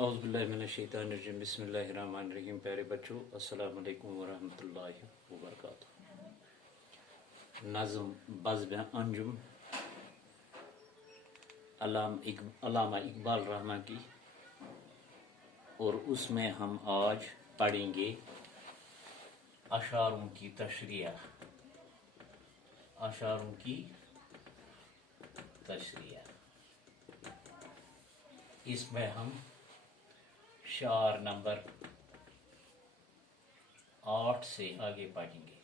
औज़ुबिल्लाहिमिनश्शैतानिर्रजीम बिस्मिल्लाहिर्रहमानिर्रहीम। प्यारे बच्चों, अस्सलाम वालेकुम वरहमतुल्लाहि वबरकातुहू। नज़्म बज़्म अंजुम अल्लामा इकबाल रहमान की, और उसमें हम आज पढ़ेंगे अशारों की तशरीह। अशारों की तशरीह, इसमें हम शार नंबर 8 से आगे पढ़ेंगे।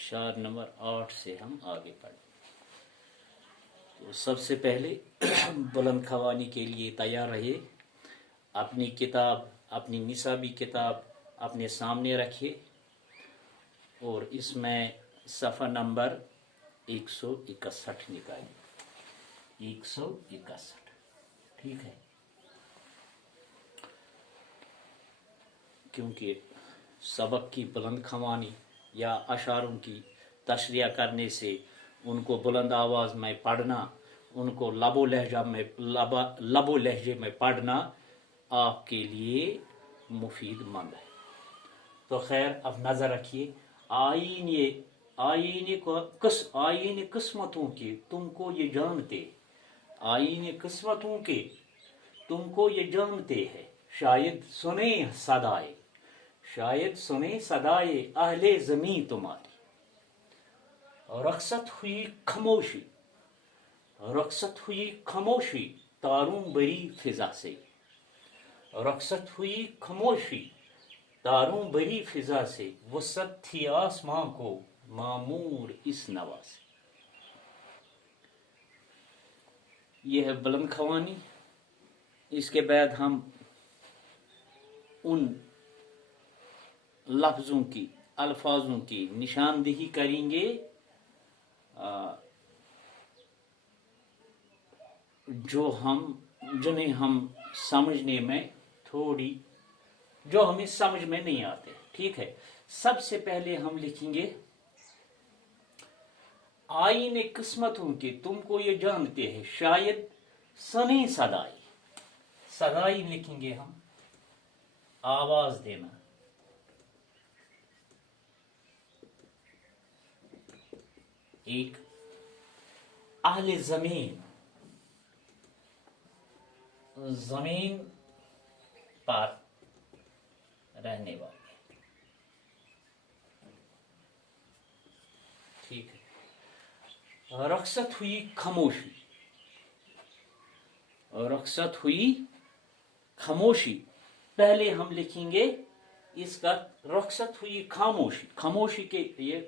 शार नंबर 8 से हम आगे पढ़ेंगे। तो सबसे पहले बुलंद खवानी के लिए तैयार रहिए। अपनी किताब, अपनी निसाबी किताब अपने सामने रखिए और इसमें सफ़ा नंबर 161 निकालिए। 161, ठीक है। क्योंकि सबक की बुलंद खवानी या अशारों की तशरीह करने से उनको बुलंद आवाज़ में पढ़ना, उनको लबो लहजे में पढ़ना आपके लिए मुफीदमंद है। तो खैर, अब नज़र रखिए। आईने किस्मतों के तुमको ये जानते, आईने किस्मतों के तुमको ये जानते हैं। शायद सुने सदाए, शायद सुने सदाए अहले ज़मीं तुम्हारी। रखसत हुई खामोशी, रखसत हुई खामोशी तारों भरी फिजा से। रखसत हुई खामोशी तारों भरी फिजा से, वसत थी आसमां को मामूर इस नवा से। यह है बुलंद खवानी। इसके बाद हम उन लफ्ज़ों की, अल्फाजों की निशानदेही करेंगे जिन्हें हम समझने में जो हमें समझ में नहीं आते, ठीक है। सबसे पहले हम लिखेंगे आईने किस्मतों के तुमको ये जानते हैं, शायद सने सदाई। सदाई लिखेंगे हम, आवाज देना। एक अहले जमीन, जमीन पर रहने वाले, ठीक है। रखसत हुई खामोशी, रखसत हुई खामोशी। पहले हम लिखेंगे इसका रखसत हुई खामोशी। खामोशी के ये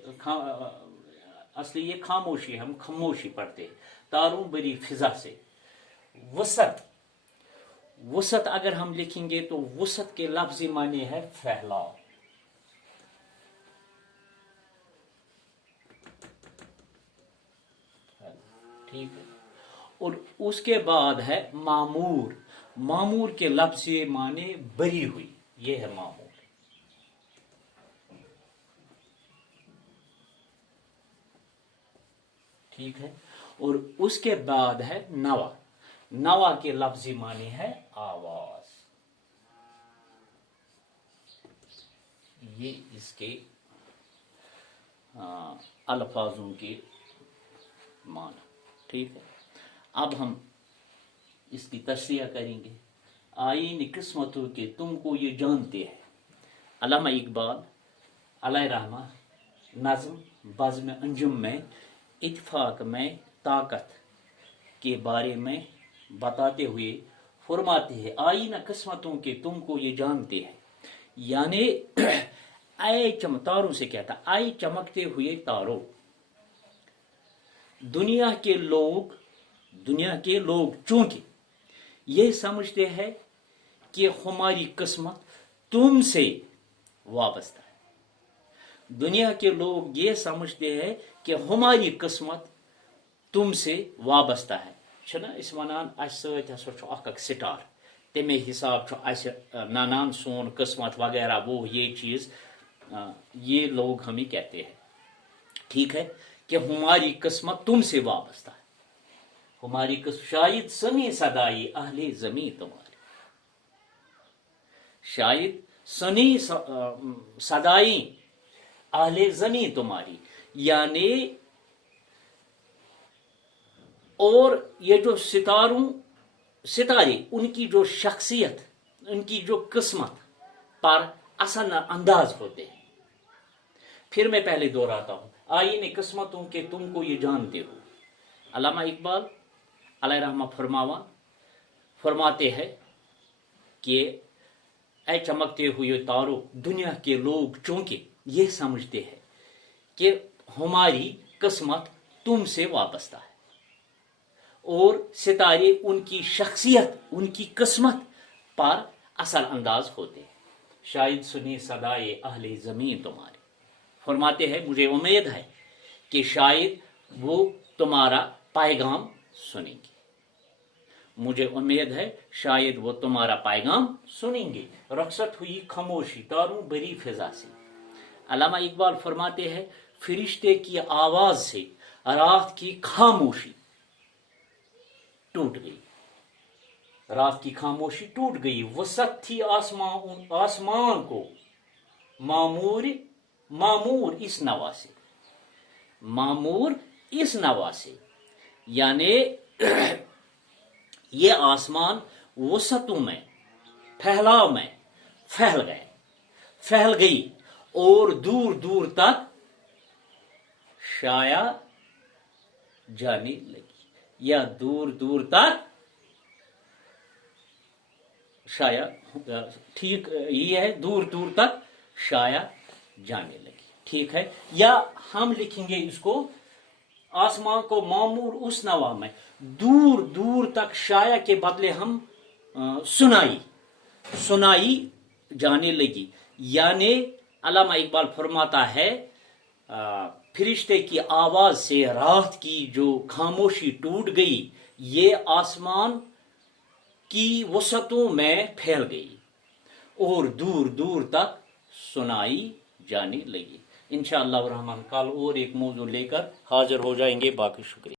असली ये खामोशी, हम खामोशी पढ़ते हैं। तारों भरी फिजा से। वसत, वसत अगर हम लिखेंगे तो वसत के लफ्ज़ी माने है फैलाव। ठीक है। और उसके बाद है मामूर। मामूर के लफ्ज़ी माने बरी हुई, ये है मामूर। ठीक है। और उसके बाद है नवा। नवा के लफ्ज़ी माने है आवाज। ये इसके अल्फाजों के माना, ठीक है। अब हम इसकी तशरीह करेंगे। आईन किस्मतों के तुमको ये जानते हैं। अल्लामा इकबाल अलैहि रहमा नज़्म बज़्म अंजुम में इत्तेफाक में ताकत के बारे में बताते हुए फरमाते हैं, आईन किस्मतों के तुमको ये जानते हैं। यानी आए तारों से कहता, आई चमकते हुए तारों। दुनिया के लोग चूंकि ये समझते हैं कि हमारी किस्मत तुमसे वाबस्ता है। दुनिया के लोग ये समझते हैं कि हमारी किस्मत तुमसे वाबस्ता है। छना इस वनान अक सितार, तमे हिसाब नानान सोन किस्मत वगैरह वो ये चीज ये लोग हमें कहते हैं, ठीक है, कि हमारी किस्मत तुमसे वाबस्ता है। हमारी शायद सुनी सदाई अहले जमी तुम्हारी, शायद सुनी सदाई अहले जमी तुम्हारी, यानी और ये जो सितारे उनकी जो शख्सियत, उनकी जो किस्मत पर असल अंदाज होते हैं। फिर मैं पहले दोहराता हूं, आईने किस्मतों के तुमको ये जानते हो। अल्लामा इकबाल अलैहि रहमत फरमाते हैं कि ऐ चमकते हुए तारों, दुनिया के लोग चूंकि ये समझते हैं कि हमारी किस्मत तुमसे वाबस्ता है, और सितारे उनकी शख्सियत, उनकी किस्मत पर असल अंदाज होते हैं। शायद सुनी सदाए अहले ज़मीन तुम्हारी, फरमाते हैं मुझे उम्मीद है कि शायद वो तुम्हारा पैगाम सुनेंगे, मुझे उम्मीद है शायद वो तुम्हारा पैगाम सुनेंगे। रखसत हुई खामोशी तारों बरी फिजा से। अल्लामा इकबाल फरमाते हैं फरिश्ते की आवाज से रात की खामोशी टूट गई, रात की खामोशी टूट गई। वसत थी आसमान को मामूर इस नवा से, मामूर इस नवा से, यानी ये आसमान वसतों में, फैलाव में फैल गई और दूर दूर तक शाया जाने लगी, या दूर दूर तक शाया, ठीक ये है, दूर दूर तक शाया जाने लगी, ठीक है। या हम लिखेंगे इसको, आसमान को मामूर उस नवा में, दूर दूर तक शाया के बदले हम सुनाई जाने लगी। यानी अल्लामा इकबाल फरमाता है फरिश्ते की आवाज से रात की जो खामोशी टूट गई, ये आसमान की वसतों में फैल गई और दूर दूर तक सुनाई जाने लगी। इंशाअल्लाह रहमान कल और एक मौजू लेकर हाजिर हो जाएंगे। बाकी शुक्रिया।